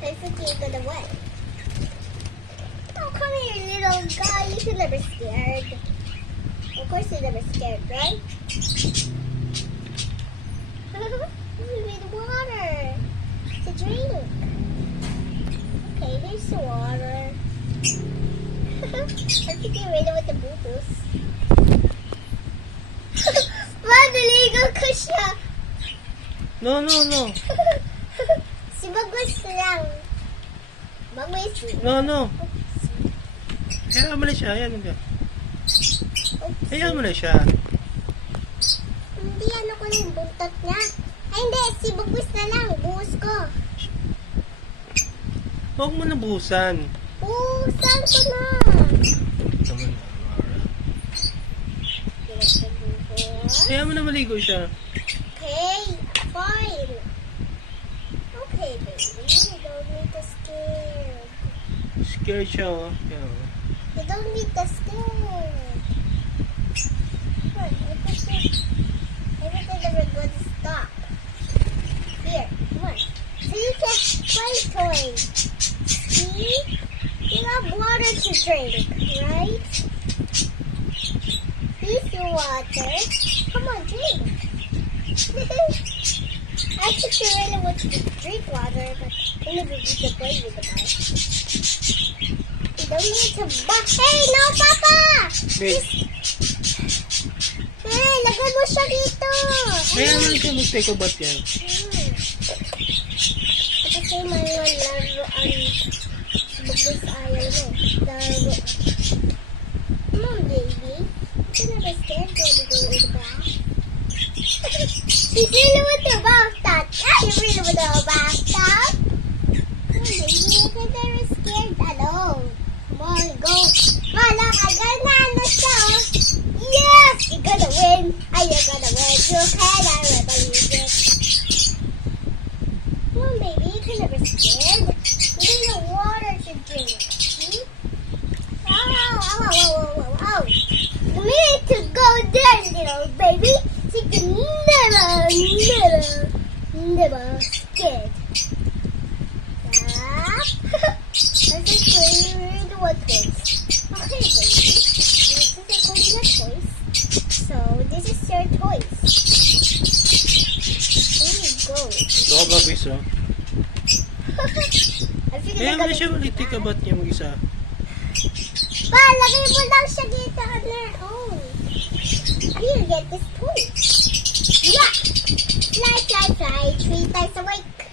There's a kid on the way. Oh, come here, little guy. You should never scared. Of course you're never scared, right? We need water to drink. Okay, here's the water. I think you're ready with the boo-boos. Naligo ko siya. No. Si Bagus lang. Bagus lang. No. Hayaan mo na siya. Hayaan mo na siya. Hindi, ano ko yung buntot niya. Ay, hindi. Si Bagus na lang. Buhos ko. Huwag mo na buhusan. Buhusan ko na. Hayaan mo na maligo siya. Okay, fine. Okay, baby. You don't need to scared. Scared siya, oh. Yeah. You don't need to scared. Come on, everything that we're going to stop. Here, come on. So you can play toys. See? You have water to drink, right? Here's your water. Come on, drink. I think you really want to drink water, but only we need to play with the ball. You don't need to buy. Hey, no, Papa! Wait. Hey, lagay mo siya dito. Hayaan mo na siya mag-take a bath yan. Kasi may laruan. Bagus ayaw mo. Laro. Come on, baby. You're never scared to go in the bath. She's really with the bathtub. You're really with the bathtub. Come on, baby. You're never scared at all. Come on, go. Wala ka ganano siya. Yes! You're gonna win. You're gonna win. You can. I will believe it. Come on, baby. You're never scared. You need the water to drink. See? Ow. You need to go there, little baby. So you can never scared. Stop. I think we really want this. Okay, baby. This is a coconut toys. So this is your toys. There you go. Ito ka ba, Chris, oh? I feel Hayaan mo na siya mag-take a bath niya mag-isa. Pa, lagay mo lang siya dito on their own. Here, get this toy. Yeah! Fly. 3 times a week.